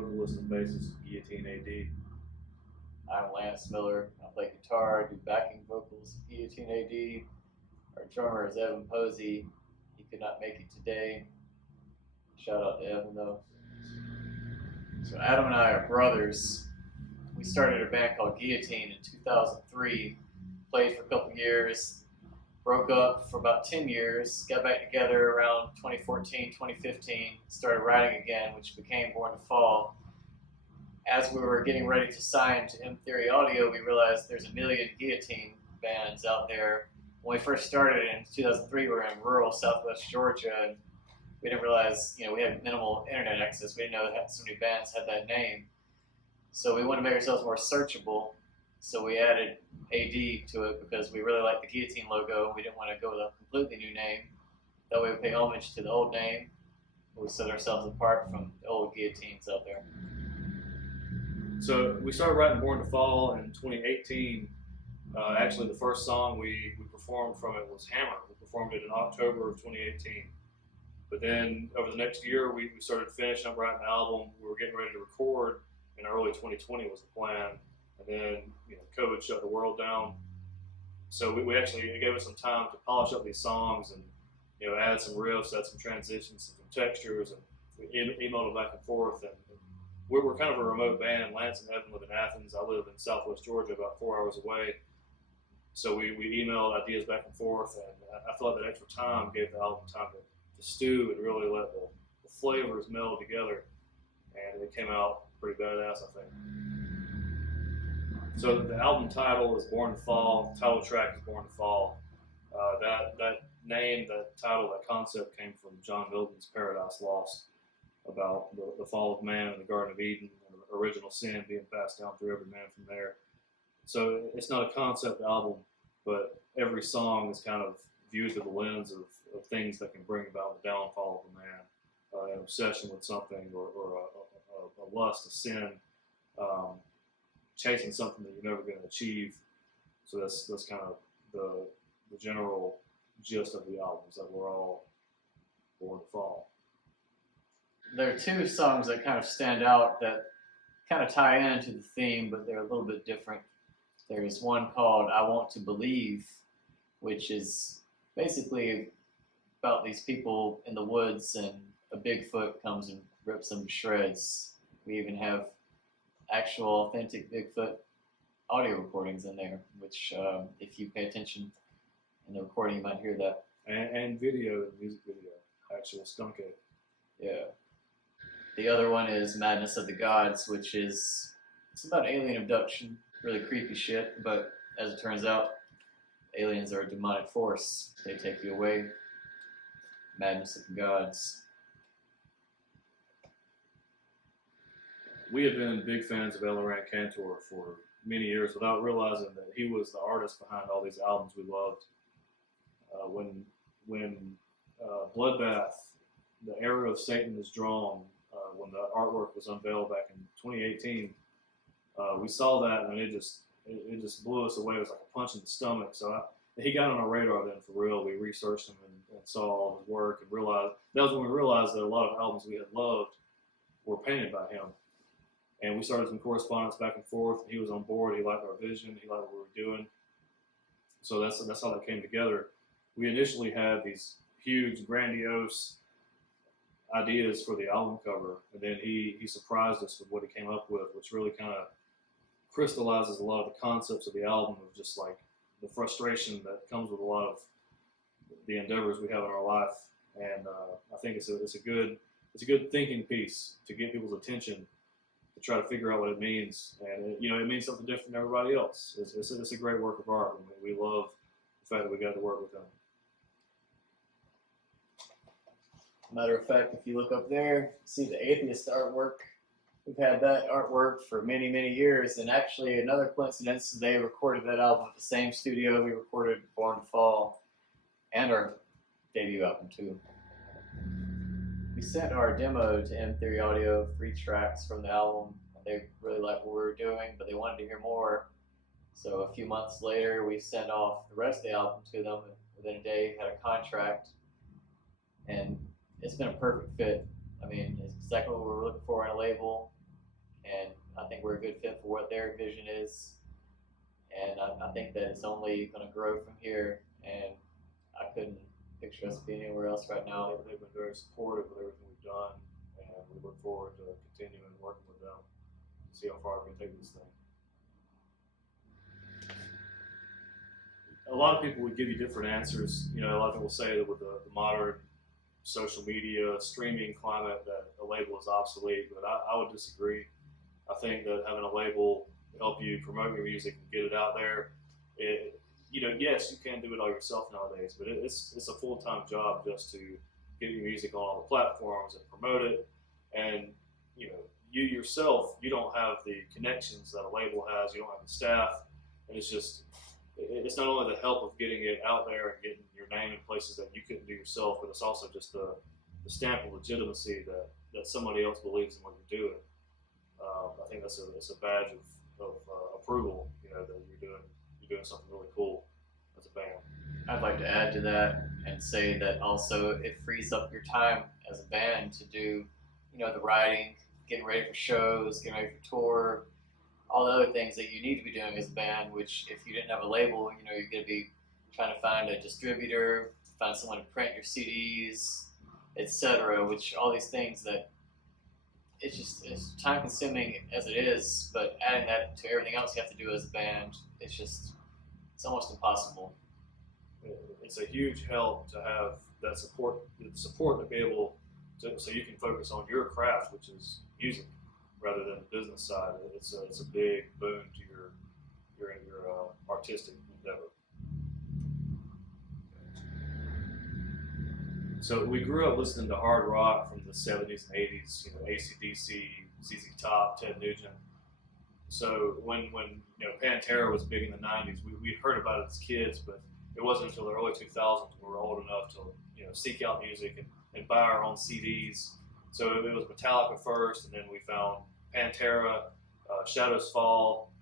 vocalist and bassist of Guillotine A.D. I'm Lance Miller. I play guitar, do backing vocals of Guillotine A.D. Our drummer is Evan Posey. He could not make it today. Shout out to Evan though. So Adam and I are brothers. We started a band called Guillotine in 2003. Played for a couple years. Broke up for about 10 years. Got back together around 2014, 2015. Started writing again, which became Born to Fall. As we were getting ready to sign to M Theory Audio, we realized there's a million Guillotine bands out there. When we first started in 2003, we were in rural Southwest Georgia, and we didn't realize, we had minimal internet access. We didn't know that so many bands had that name. So we wanted to make ourselves more searchable. So we added AD to it because we really liked the Guillotine logo. We didn't want to go with a completely new name. That way we pay homage to the old name. We set ourselves apart from the old Guillotines out there. So we started writing Born to Fall in 2018. Actually, the first song we performed from it was Hammer. We performed it in October of 2018. But then over the next year, we started finishing up writing the album. We were getting ready to record in early 2020 was the plan. And then, COVID shut the world down. So it gave us some time to polish up these songs and, add some riffs, add some transitions, some textures, and we emailed it back and forth. And we're kind of a remote band. Lance and Evan live in Athens. I live in Southwest Georgia, about 4 hours away. So we emailed ideas back and forth, and I thought that extra time gave the album time to stew and really let the flavors meld together. And it came out pretty badass, I think. So the album title is Born to Fall. The title track is Born to Fall. That name, that title, that concept came from John Milton's Paradise Lost, about the fall of man in the Garden of Eden and the original sin being passed down through every man from there. So it's not a concept album, but every song is kind of viewed through the lens of things that can bring about the downfall of a man, an obsession with something, or a lust, a sin, chasing something that you're never going to achieve. So that's kind of the general gist of the album, is that we're all born to fall. There are two songs that kind of stand out that kind of tie into the theme, but they're a little bit different. There's one called I Want to Believe, which is basically about these people in the woods and a Bigfoot comes and rips them to shreds. We even have actual authentic Bigfoot audio recordings in there, which if you pay attention in the recording, you might hear that. And video, the music video, actual skunk ape. Yeah. The other one is Madness of the Gods, which it's about alien abduction, really creepy shit, but as it turns out, aliens are a demonic force. They take you away. Madness of the Gods. We had been big fans of Elaran Kantor for many years without realizing that he was the artist behind all these albums we loved. When Bloodbath, the Era of Satan is Drawn, when the artwork was unveiled back in 2018, we saw that and it just blew us away. It was like a punch in the stomach. So he got on our radar then for real. We researched him and saw all his work and realized that was when we realized that a lot of albums we had loved were painted by him. And we started some correspondence back and forth. He was on board. He liked our vision. He liked what we were doing. So that's how that came together. We initially had these huge, grandiose ideas for the album cover, and then he surprised us with what he came up with, which really kind of crystallizes a lot of the concepts of the album, of just like the frustration that comes with a lot of the endeavors we have in our life. And I think it's a good thinking piece to get people's attention, to try to figure out what it means. And it means something different than everybody else. It's a great work of art, and we love the fact that we got to work with him. Matter of fact, if you look up there, see the atheist artwork. We've had that artwork for many, many years, and actually another coincidence, they recorded that album at the same studio we recorded Born to Fall and our debut album too. We sent our demo to M Theory Audio, 3 tracks from the album. They really liked what we were doing, but they wanted to hear more. So a few months later, we sent off the rest of the album to them, and within a day, had a contract. And it's been a perfect fit. I mean, it's exactly what we were looking for in a label. and I think we're a good fit for what their vision is. And I think that it's only going to grow from here. And I couldn't picture us being anywhere else right now. They've been very supportive of everything we've done, and we look forward to continuing working with them to see how far we can take this thing. A lot of people would give you different answers. You know, a lot of people say that with the modern social media streaming climate that a label is obsolete, but I would disagree. I think that having a label help you promote your music and get it out there, you know, yes, you can do it all yourself nowadays, but it's a full-time job just to get your music on all the platforms and promote it. And you know, you yourself, you don't have the connections that a label has. You don't have the staff, and it's not only the help of getting it out there and getting your name in places that you couldn't do yourself, but it's also just the stamp of legitimacy that somebody else believes in what you're doing. I think that's a badge of approval, you know, that you're doing something really cool as a band. I'd like to add to that and say that also it frees up your time as a band to do, you know, the writing, getting ready for shows, getting ready for tour, all the other things that you need to be doing as a band, which if you didn't have a label, you know, you're going to be trying to find a distributor, find someone to print your CDs, etc., which all these things that it's time consuming as it is, but adding that to everything else you have to do as a band, it's almost impossible. It's a huge help to have that support to be able to, so you can focus on your craft, which is music, rather than the business side. It's a big boon to your artistic endeavor. So we grew up listening to hard rock from the 70s and 80s, you know, AC/DC, ZZ Top, Ted Nugent. So when you know, Pantera was big in the 90s, we'd heard about it as kids, but it wasn't until the early 2000s we were old enough to, you know, seek out music and buy our own CDs. So it was Metallica first, and then we found Pantera, Shadows Fall.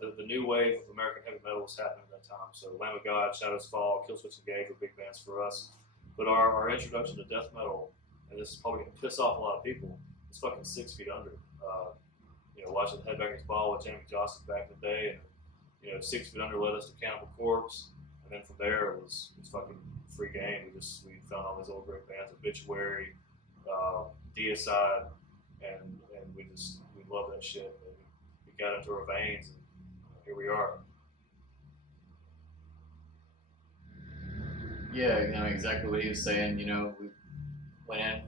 The new wave of American heavy metal was happening at that time. So Lamb of God, Shadows Fall, Killswitch Engage were big bands for us. But our introduction to death metal, and this is probably going to piss off a lot of people, is fucking 6 Feet Under. You know, watching Headbangers Ball with Jamie Johnson back in the day, and you know, 6 Feet Under led us to Cannibal Corpse, and then from there it was fucking free game. We found all these old great bands, Obituary, Deicide, and we love that shit. And we got into our veins, and here we are. Yeah, you know exactly what he was saying. You know, we went in,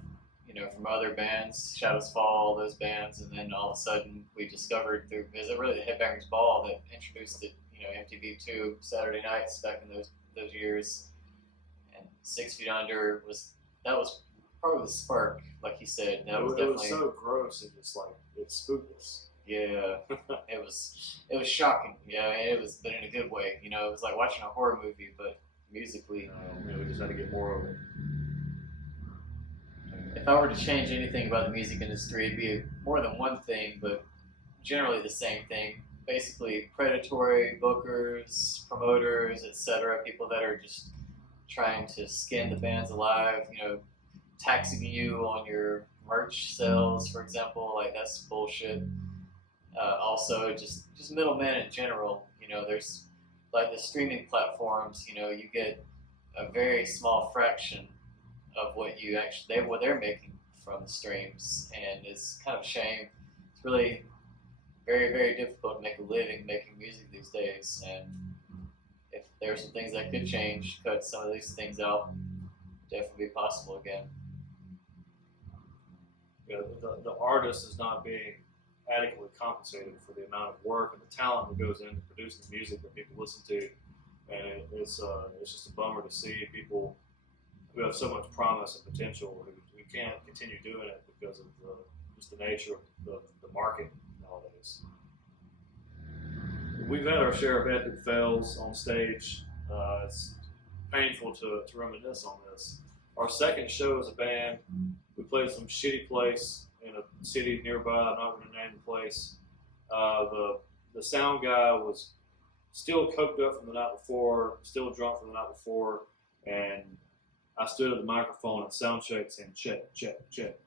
you know, from other bands, Shadows Fall, all those bands, and then all of a sudden we discovered is it really the Headbangers Ball that introduced it? You know, MTV2 Saturday nights back in those years, and 6 Feet Under was probably the spark, like he said. That was definitely. It was so gross. It just like it spooked us. Yeah, it was shocking. Yeah, it was, but in a good way. You know, it was like watching a horror movie, but musically. We just had to get more of it. If I were to change anything about the music industry, it'd be more than one thing, but generally the same thing. Basically, predatory bookers, promoters, etc., people that are just trying to skin the bands alive, you know, taxing you on your merch sales, for example, like that's bullshit. Also, just middlemen in general. You know, there's like the streaming platforms. You know, you get a very small fraction of what they're making from the streams, and it's kind of a shame. It's really very, very difficult to make a living making music these days, and if there are some things that could change, cut some of these things out, definitely be possible again. You know, the artist is not being adequately compensated for the amount of work and the talent that goes into producing the music that people listen to, and it's just a bummer to see people who have so much promise and potential who can't continue doing it because of just the nature of the market nowadays. We've had our share of epic fails on stage. It's painful to reminisce on this. Our second show as a band, we played some shitty place in a city nearby. I'm not going to name the place. The sound guy was still coked up from the night before, still drunk from the night before, and I stood at the microphone and sound check saying check, check, check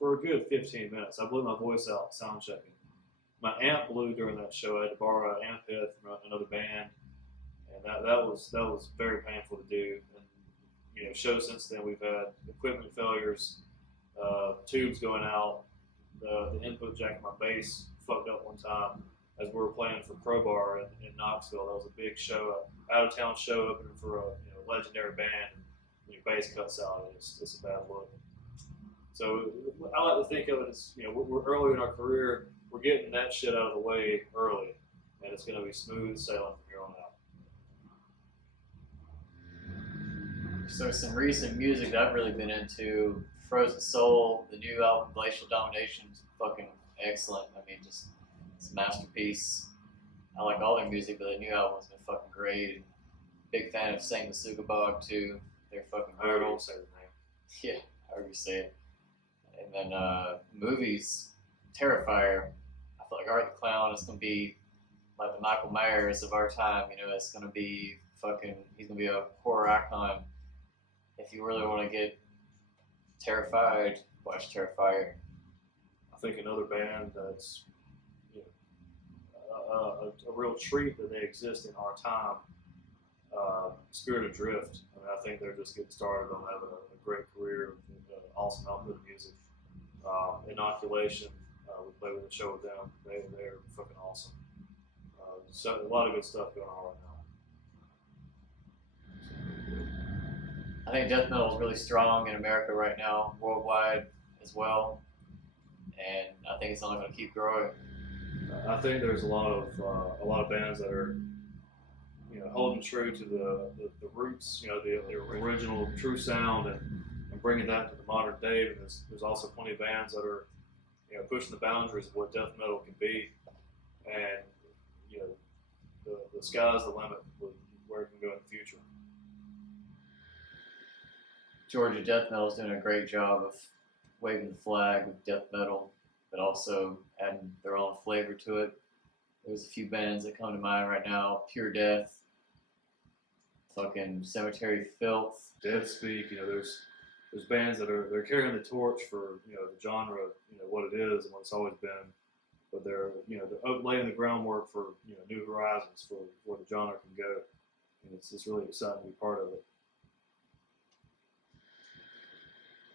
for a good 15 minutes. I blew my voice out sound checking. my amp blew during that show. I had to borrow an amp head from another band, and that was very painful to do. And shows since then we've had equipment failures, tubes going out. The input jack in my bass fucked up one time as we were playing for Crowbar in Knoxville. That was a big show, out of town show opening for a legendary band. And your bass cuts out, and it's a bad look. So I like to think of it as we're early in our career. We're getting that shit out of the way early, and it's going to be smooth sailing from here on out. So some recent music that I've really been into, Frozen Soul, the new album Glacial Domination, is fucking excellent. I mean, just it's a masterpiece. I like all their music, but the new album's been fucking great. Big fan of Saint Sugabog too. They're fucking I already brutal. say the name. Yeah, however you say it. And then movies, Terrifier. I feel like Art the Clown is gonna be like the Michael Myers of our time. It's gonna be fucking. He's gonna be a horror icon. If you really want to get terrified, watch Terrifier. I think another band that's a real treat that they exist in our time. Spirit Adrift. I mean, I think they're just getting started on having a great career with awesome output of music. Inoculation, we play with a show with them. They're fucking awesome. So a lot of good stuff going on right now. I think death metal is really strong in America right now, worldwide as well, and I think it's only going to keep growing. I think there's a lot of bands that are holding true to the roots, the original true sound, and bringing that to the modern day. And there's also plenty of bands that are pushing the boundaries of what death metal can be, and the sky's the limit with where it can go in the future. Georgia death metal is doing a great job of waving the flag with death metal, but also adding their own flavor to it. There's a few bands that come to mind right now: Pure Death, fucking Cemetery Filth, Dead Speak. There's bands that they're carrying the torch for the genre, what it is and what it's always been, but they're laying the groundwork for new horizons for where the genre can go, and it's really exciting to be part of it.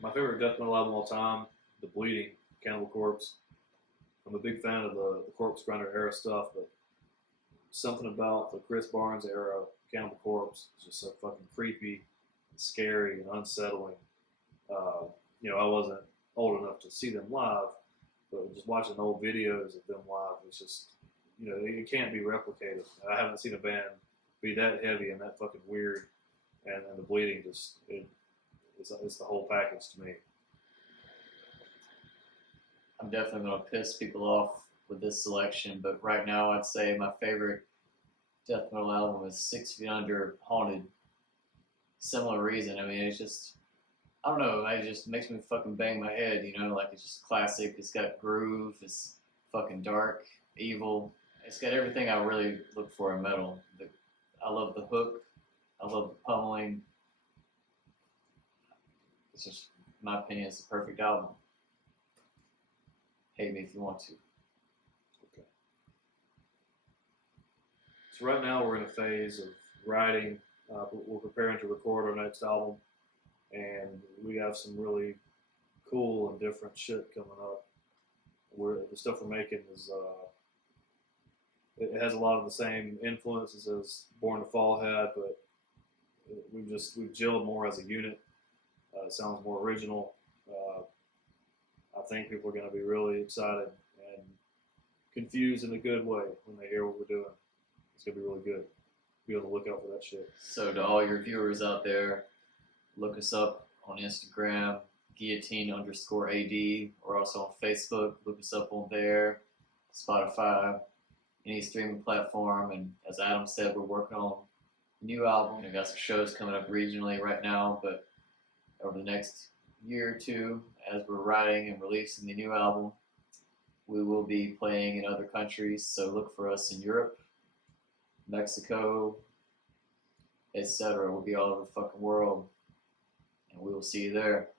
My favorite death metal album of all time, The Bleeding, Cannibal Corpse. I'm a big fan of the Corpse Grinder era stuff, but something about the Chris Barnes era Cannibal Corpse is just so fucking creepy and scary and unsettling. I wasn't old enough to see them live, but just watching old videos of them live, it's just, it can't be replicated. I haven't seen a band be that heavy and that fucking weird, and The Bleeding it's the whole package to me. I'm definitely going to piss people off with this selection, but right now I'd say my favorite death metal album is 6 Feet Under, Haunted. Similar reason. I mean, it's just, I don't know, it just makes me fucking bang my head, like it's just classic. It's got groove, it's fucking dark, evil. It's got everything I really look for in metal. I love the hook, I love the pummeling. It's just, in my opinion, it's the perfect album. Hate me if you want to. Okay. So right now we're in a phase of writing. We're preparing to record our next album, and we have some really cool and different shit coming up. The stuff we're making is it has a lot of the same influences as Born to Fall had, but we've gelled more as a unit. It sounds more original. I think people are going to be really excited and confused in a good way when they hear what we're doing. It's going to be really good. Be on the lookout for that shit. So to all your viewers out there, look us up on Instagram, Guillotine_AD, or also on Facebook. Look us up on there, Spotify, any streaming platform. And as Adam said, we're working on a new album. We've got some shows coming up regionally right now, but over the next year or two, as we're writing and releasing the new album, we will be playing in other countries. So look for us in Europe, Mexico, etc. We'll be all over the fucking world, and we will see you there.